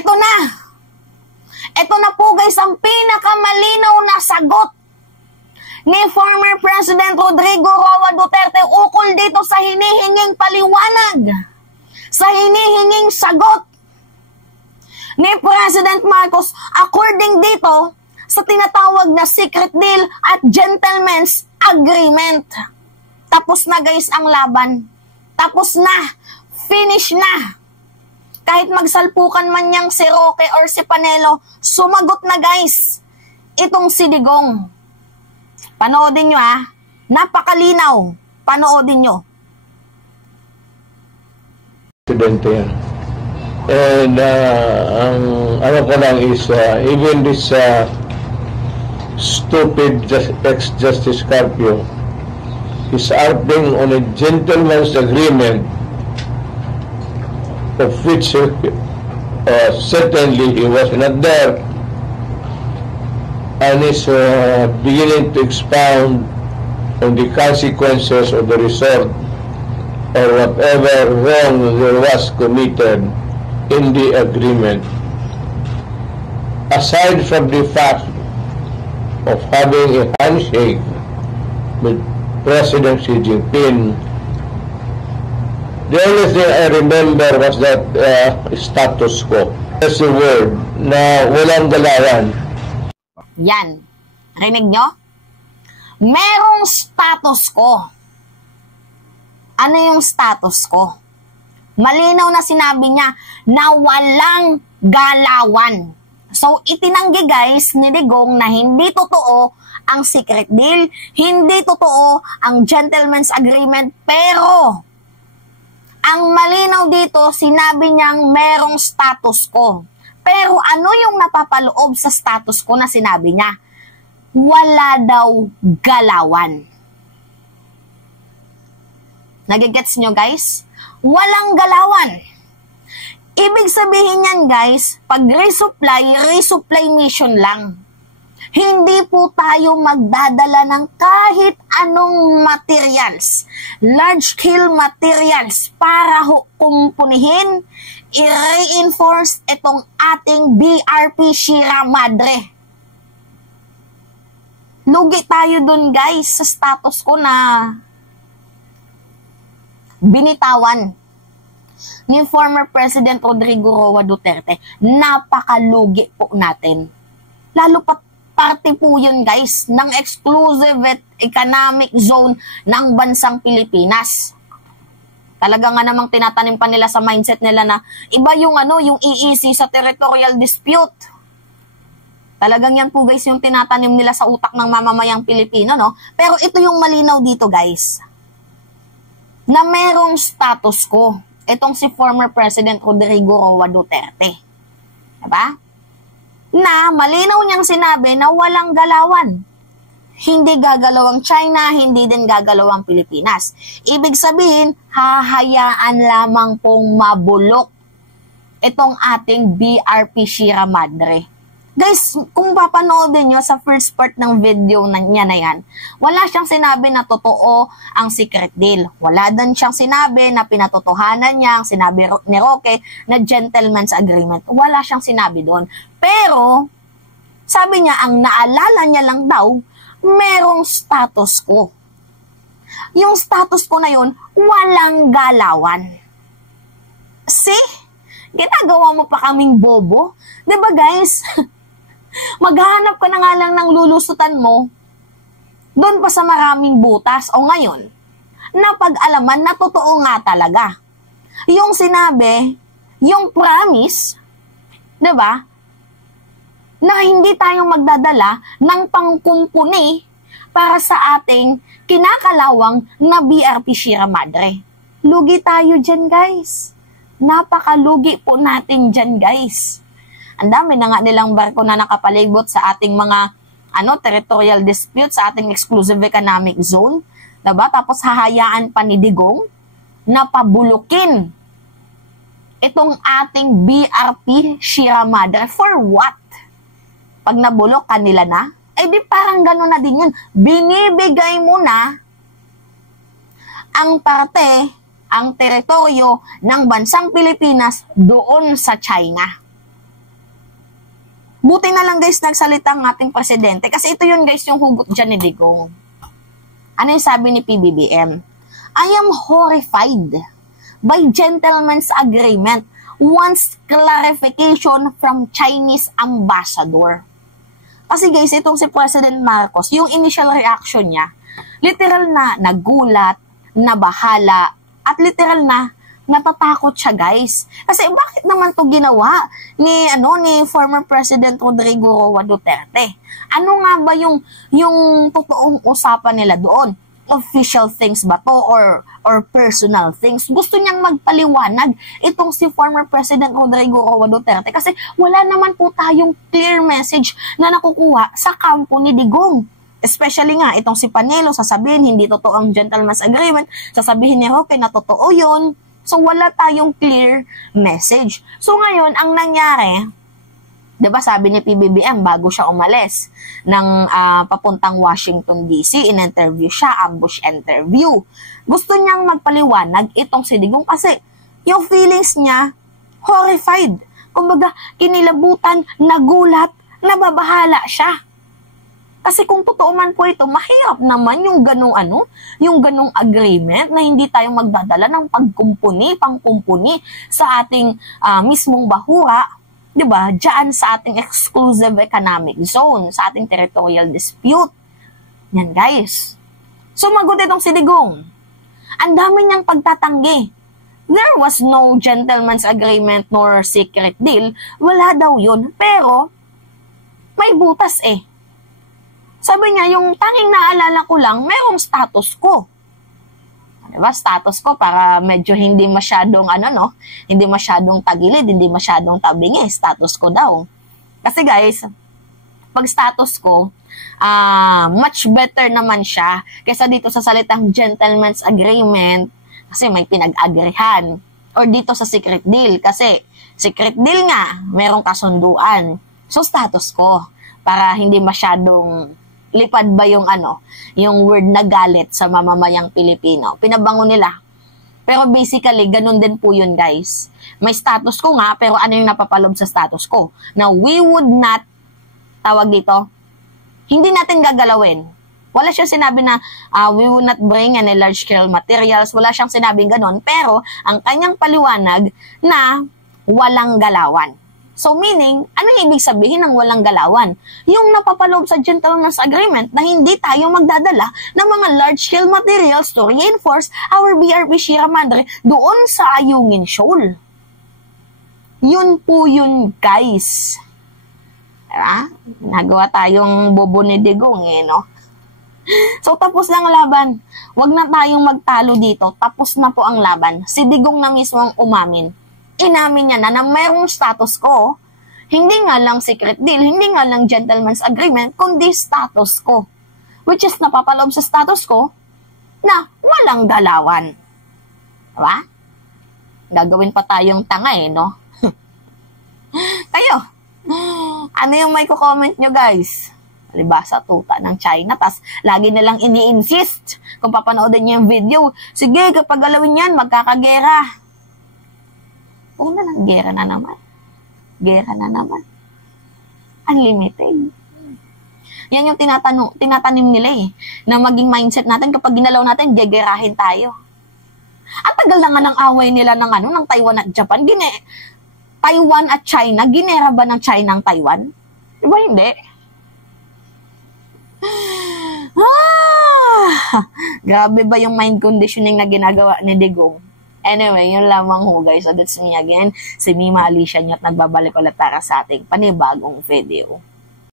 Eto na. Ito na po guys ang pinakamalinaw na sagot ni former President Rodrigo Roa Duterte ukol dito sa hinihinging paliwanag, sa hinihinging sagot ni President Marcos according dito sa tinatawag na secret deal at gentleman's agreement. Tapos na guys ang laban. Tapos na. Finish na. Kahit magsalpukan man niyang si Roque or si Panelo, sumagot na guys. Itong si Digong. Panoodin nyo Napakalinaw. Panoodin nyo. Presidente yan. And ang ano ko lang is even this stupid ex-Justice Carpio is acting on a gentleman's agreement of which certainly he was not there, and is beginning to expound on the consequences of the resort or whatever wrong there was committed in the agreement. Aside from the fact of having a handshake with President Xi Jinping, the only thing I remember was that status quo. That's a word na walang galawan. Yan. Rinig nyo? Merong status quo. Ano yung status quo? Malinaw na sinabi niya na walang galawan. So, itinanggi guys ni Digong na hindi totoo ang secret deal, hindi totoo ang gentleman's agreement, pero ang malinaw dito, sinabi niyang merong status quo. Pero ano yung napapaloob sa status quo na sinabi niya? Wala daw galawan. Nagigets nyo guys? Walang galawan. Ibig sabihin yan guys, pag resupply mission lang. Hindi po tayo magdadala ng kahit anong materials, large-scale materials para kumpunihin, i-reinforce itong ating BRP Sierra Madre. Lugi tayo dun guys sa status ko na binitawan ni former President Rodrigo Roa Duterte. Napakalugi po natin. Lalo pa parte po yun guys ng exclusive economic zone ng bansang Pilipinas. Talaga nga namang tinatanim pa nila sa mindset nila na iba yung yung EEC sa territorial dispute. Talagang yan po guys yung tinatanim nila sa utak ng mamamayang Pilipino, no? Pero ito yung malinaw dito guys. Na merong status quo. Itong si former President Rodrigo Roa Duterte. Diba? Na malinaw niyang sinabi na walang galawan. Hindi gagalaw ang China, hindi din gagalaw ang Pilipinas. Ibig sabihin, hahayaan lamang pong mabulok itong ating BRP Sierra Madre. Guys, kung papanoodin nyo sa first part ng video niya na yan, wala siyang sinabi na totoo ang secret deal. Wala din siyang sinabi na pinatotohanan niya, ang sinabi ni Roque na gentleman's agreement. Wala siyang sinabi doon. Pero, sabi niya, ang naalala niya lang daw, merong status quo. Yung status quo na yun, walang galawan. See? Ginagawa mo pa kaming bobo. Diba guys? Maghahanap ka na nga lang ng lulusutan mo doon pa sa maraming butas. O ngayon, napag-alaman na totoo nga talaga. Yung sinabi, yung promise, diba? Na hindi tayo magdadala ng pangkumpuni para sa ating kinakalawang na BRP Sierra Madre. Lugi tayo dyan guys. Napakalugi po natin dyan guys. Ang dami na nga nilang barko na nakapalibot sa ating mga territorial dispute, sa ating exclusive economic zone. Diba? Tapos hahayaan pa ni Digong na pabulukin itong ating BRP Sierra Madre. For what? Pag nabulok kanila na, di parang gano'n na din yun. Binibigay mo na ang parte, ang teritoryo ng bansang Pilipinas doon sa China. Buti na lang guys nagsalita ang ating presidente kasi ito yun guys yung hugot dyan ni Digong. Ano yung sabi ni PBBM? I am horrified by gentleman's agreement wants clarification from Chinese ambassador. Kasi guys, itong si President Marcos, yung initial reaction niya, literal na nagulat, nabahala, at literal na natatakot siya guys. Kasi bakit naman to ginawa ni former President Rodrigo Roa Duterte? Ano nga ba yung totoong usapan nila doon? Official things ba to or personal things? Gusto niyang magpaliwanag itong si former President Rodrigo Roa Duterte kasi wala naman po tayong clear message na nakukuha sa kampo ni Digong. Especially nga itong si Panelo, sasabihin hindi totoo ang gentleman's agreement, sasabihin ni Roque na totoo yun. So, wala tayong clear message. So, ngayon, ang nangyari, diba sabi ni PBBM bago siya umalis ng papuntang Washington DC, in-interview siya, ambush interview. Gusto niyang magpaliwanag itong si Digong kasi yung feelings niya, horrified. Kumbaga, kinilabutan, nagulat, nababahala siya. Kasi kung totoo man po ito, mahirap naman yung ganung agreement na hindi tayo magdadala ng pangkumpuni sa ating mismong bahura, 'di ba? Diyan sa ating exclusive economic zone, sa ating territorial dispute. Yan, guys. Sumagot itong si Digong. Ang dami niyang pagtatanggi. There was no gentleman's agreement nor secret deal. Wala daw 'yun, pero may butas eh. Sabi niya, yung tanging naalala ko lang, mayroong status quo. Diba? Status quo para medyo hindi masyadong, hindi masyadong tagilid, hindi masyadong tabingi. Status quo daw. Kasi guys, pag status quo, much better naman siya kaysa dito sa salitang gentleman's agreement kasi may pinag-agrihan. Or dito sa secret deal kasi secret deal nga, merong kasunduan. So, status quo. Para hindi masyadong lipad ba yung yung word na galit sa mamamayang Pilipino. Pinabango nila. Pero basically, ganun din po yun, guys. May status quo nga, pero ano yung napapalob sa status quo? Now, we would not, tawag dito, hindi natin gagalawin. Wala siyang sinabi na we would not bring any large-scale materials. Wala siyang sinabing ganun. Pero, ang kanyang paliwanag na walang galawan. So meaning, ano yung ibig sabihin ng walang galawan? Yung napapaloob sa gentleman's agreement na hindi tayo magdadala ng mga large-scale materials to reinforce our BRP Sierra Madre doon sa Ayungin Shoal. Yun po yun, guys. Diba? Nagawa tayong bobo ni Digong no? So tapos na ang laban. Huwag na tayong magtalo dito. Tapos na po ang laban. Si Digong na mismo ang umamin. Inamin niya na mayroong status quo, hindi nga lang secret deal, hindi nga lang gentleman's agreement, kundi status quo. Which is napapaloob sa status quo na walang galawan. Diba? Gagawin pa tayong tanga no? Kayo, ano yung may comment nyo guys? Palibasa tuta ng China, tas lagi nilang ini-insist kung papanoodin nyo yung video. Sige, kapag galawin yan, magkakagera. Oo na lang, gera na naman. Gera na naman. Unlimited. Yan yung tinatanim nila na maging mindset natin kapag ginalaw natin, gegerahin tayo. At tagal na nga ng away nila ng Taiwan at Japan. Taiwan at China, ginera ba ng China ang Taiwan? Diba hindi? Grabe ba yung mind conditioning na ginagawa ni Digong? Anyway, yun lamang ho guys. So that's me again, si Mima Alicia Nyot, nagbabalik ulit para sa ating panibagong video.